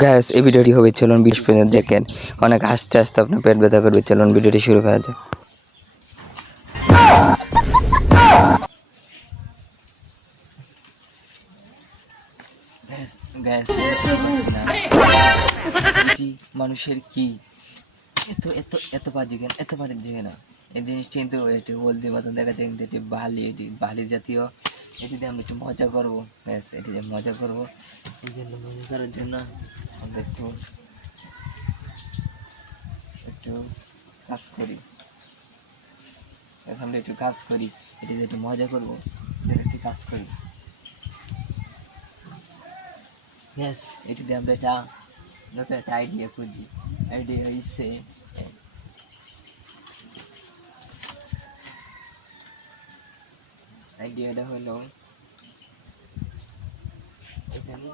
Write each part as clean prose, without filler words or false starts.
Gas এই ভিডিওটি হবে, চলুন 20 পর্যন্ত দেখেন। অনেক হাসতে হাসতে আপনার পেট ব্যথা করবে। চলুন ভিডিওটি শুরু করা যাক। গ্যাস এটি মানুষের কি এত এত এত বাজে কেন, এত বাজে কেন? এই জিনিসটি কিন্তু এটি হলদি মতন দেখা যায়, কিন্তু এটি বালি জাতীয়। এটিতে আমরা একটু মজা করবো। গ্যাস এটিতে মজা করবো, এই জন্য মজা করার জন্য আমরা একটু কাজ করি। আমরা একটু কাজ করি, এটিতে একটু মজা করবো, একটু কাজ করি। গ্যাস এটিতে আমরা একটা নতুন একটা আইডিয়া খুঁজি। আইডিয়া হচ্ছে আইডিয়াটা হলো এখানে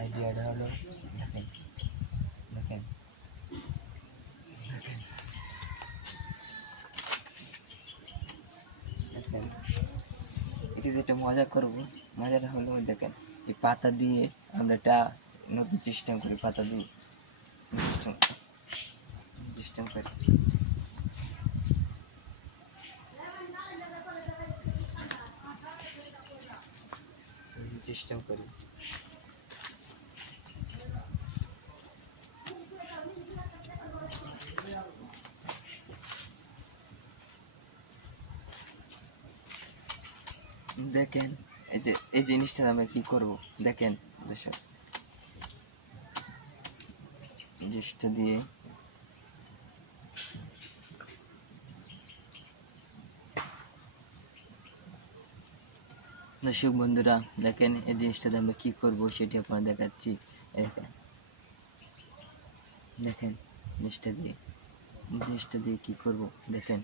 আইডিয়াটা হলো দেখেন দেখেন দেখেন দেখেন এটিতে একটা মজা করবো। মজাটা হলো দেখেন, এই পাতা দিয়ে আমরা একটা নতুন সিস্টেম করি। পাতা দিয়ে সিস্টেম করি, সিস্টেম করি। দেখেন এই যে এই জিনিসটা আমরা কি করব দেখেন দর্শক, এই জিনিসটা দিয়ে দর্শক বন্ধুরা দেখেন এই জিনিসটাতে আমরা কি করব সেটি আপনারা দেখাচ্ছি। দেখেন দেখেন জিনিসটা দিয়ে কি করব দেখেন।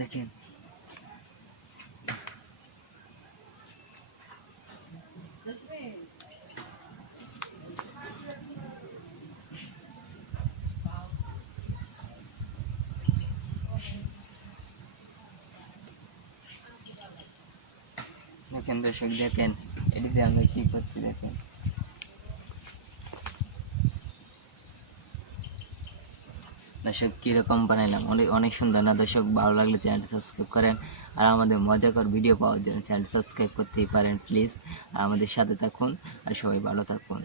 দেখেন দেখেন দর্শক দেখেন এটিতে আমরা কি করছি দেখেন। দর্শক কীরকম বানাইলাম, অনেক সুন্দর না দর্শক? ভালো লাগলে চ্যানেলটি সাবস্ক্রাইব করেন, আর আমাদের মজাকর ভিডিও পাওয়ার জন্য চ্যানেল সাবস্ক্রাইব করতেই পারেন প্লিজ। আর আমাদের সাথে থাকুন, আর সবাই ভালো থাকুন।